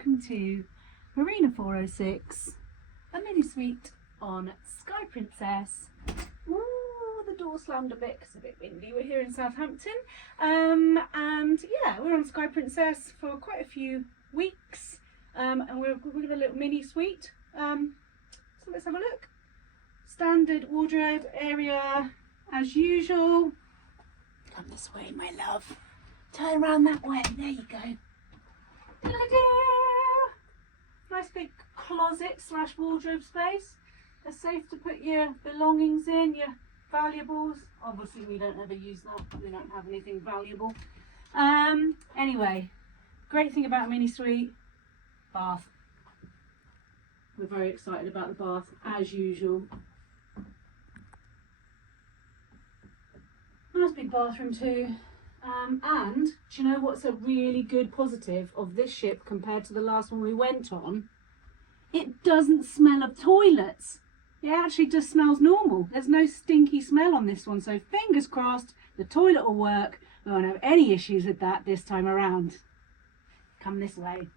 welcome to Marina 406, a mini suite on Sky Princess. Ooh, the door slammed a bit because it's a bit windy. We're here in Southampton, and yeah, we're on Sky Princess for quite a few weeks, and we're with a little mini suite. So let's have a look. Standard wardrobe area as usual. Come this way, my love. Turn around that way. There you go. Nice big closet / wardrobe space. It's safe to put your belongings in, your valuables. Obviously we don't ever use that, we don't have anything valuable. Anyway, great thing about a mini suite, bath. We're very excited about the bath as usual. Nice big bathroom too. And do you know what's a really good positive of this ship compared to the last one we went on? It doesn't smell of toilets. It actually just smells normal. There's no stinky smell on this one, so fingers crossed the toilet will work. We won't have any issues with that this time around. Come this way.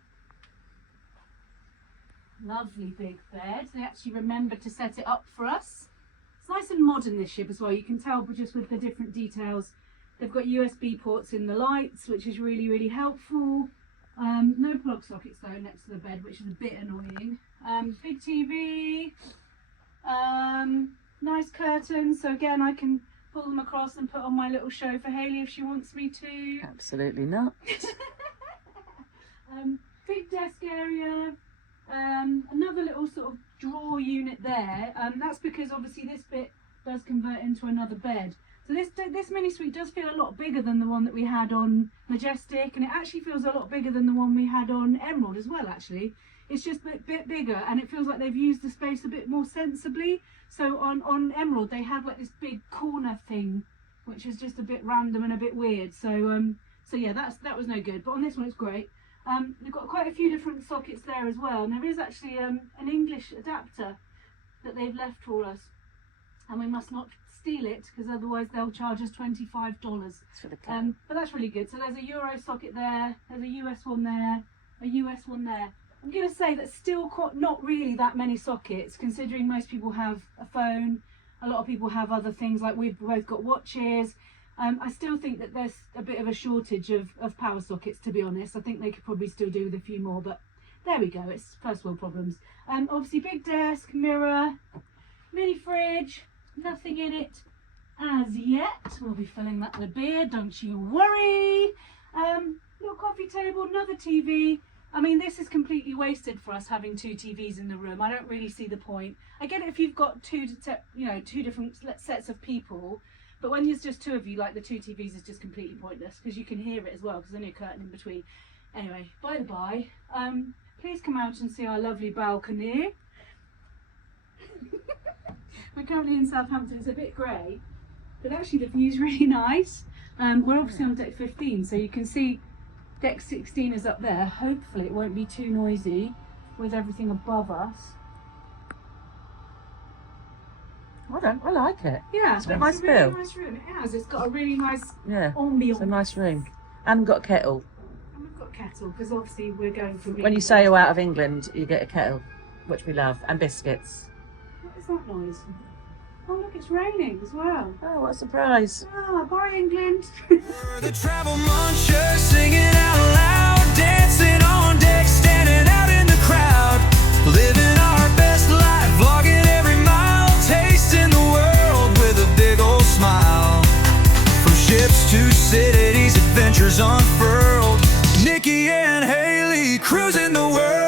Lovely big bed. They actually remembered to set it up for us. It's nice and modern, this ship as well. You can tell but just with the different details. They've got USB ports in the lights, which is really, really helpful. No plug sockets though next to the bed, which is a bit annoying. Big TV, nice curtains. So again, I can pull them across and put on my little show for Hayley if she wants me to. Absolutely not. Big desk area. Another little sort of drawer unit there. That's because obviously this bit does convert into another bed. So this mini suite does feel a lot bigger than the one that we had on Majestic, and it actually feels a lot bigger than the one we had on Emerald as well, actually. It's just a bit bigger, and it feels like they've used the space a bit more sensibly. So on Emerald they had like this big corner thing, which is just a bit random and a bit weird. So yeah, that was no good. But on this one it's great. We've got quite a few different sockets there as well, and there is actually an English adapter that they've left for us, and we must not steal it because otherwise they'll charge us $25. But that's really good. So there's a Euro socket there, there's a US one there, a US one there. I'm going to say that's still not really that many sockets, considering most people have a phone, a lot of people have other things, like we've both got watches. I still think that there's a bit of a shortage of power sockets, to be honest. I think they could probably still do with a few more, but there we go, it's first world problems. Obviously big desk, mirror, mini fridge, nothing in it as yet. We'll be filling that with beer, don't you worry. Little coffee table, another TV. I mean, this is completely wasted for us having two TVs in the room. I don't really see the point. I get it if you've got two different sets of people, but when there's just two of you, like the two TVs is just completely pointless because you can hear it as well because there's only a curtain in between. Anyway, by the by, please come out and see our lovely balcony. We're currently in Southampton. It's a bit grey, but actually the view's really nice. We're obviously on deck 15, so you can see deck 16 is up there. Hopefully it won't be too noisy with everything above us. I like it. Yeah, it's got a nice feel. Really nice room. It has. It's got a really nice ambience. It's a nice room. And we've got a kettle. And we've got a kettle because obviously we're going from When you say you're out of England, you get a kettle, which we love, and biscuits. What is that noise? Oh look, it's raining as well. Oh, what a surprise. Ah, bye England. The travel munchers singing out loud, dancing on deck, standing out in the crowd, living our best life, vlogging every mile, tasting the world with a big old smile. From ships to cities, adventures unfurled, Nikki and Hayley cruising the world.